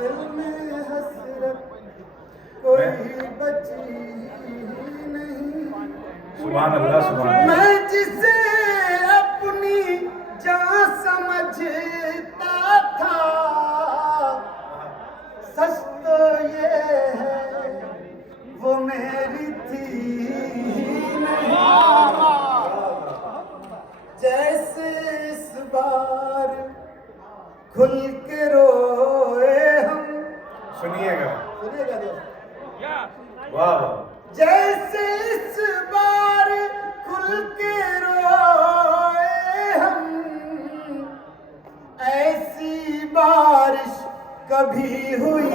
दिल में हसरत कोई बची नहीं। सुभान अल्लाह, सुभान अल्लाह। मैं जिसे अपनी जान समझता था, सच तो ये है वो मेरी थी नहीं। जैसे इस बार खुल के रोए हम, सुनिएगा, सुनिएगा दोस्त, वाह वाह। जैसे इस बार खुल के रोए हम, ऐसी बारिश कभी हुई,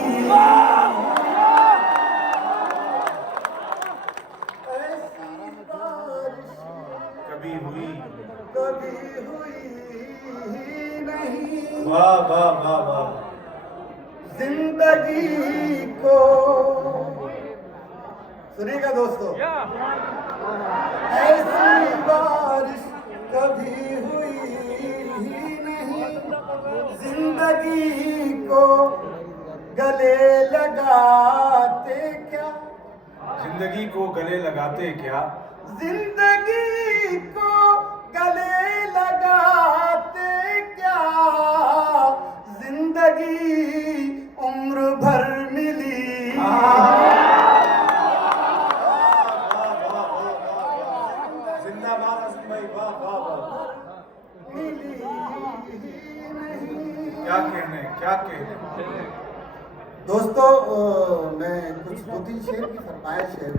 ऐसी बारिश कभी हुई नहीं। वाह वाह वाह वाह। जिंदगी को, सुनिएगा दोस्तों, ऐसी बारिश कभी हुई ही नहीं। जिंदगी को गले लगाते क्या, जिंदगी को गले लगाते क्या, जिंदगी को गले लगाते क्या, जिंदगी उम्र भर मिली, जिंदाबाद आसिम भाई, वाह वाह वाह। मिली नहीं। क्या कहने, क्या कहने। दोस्तों मैं कुछ 2-3 शेर की फरमाइश है।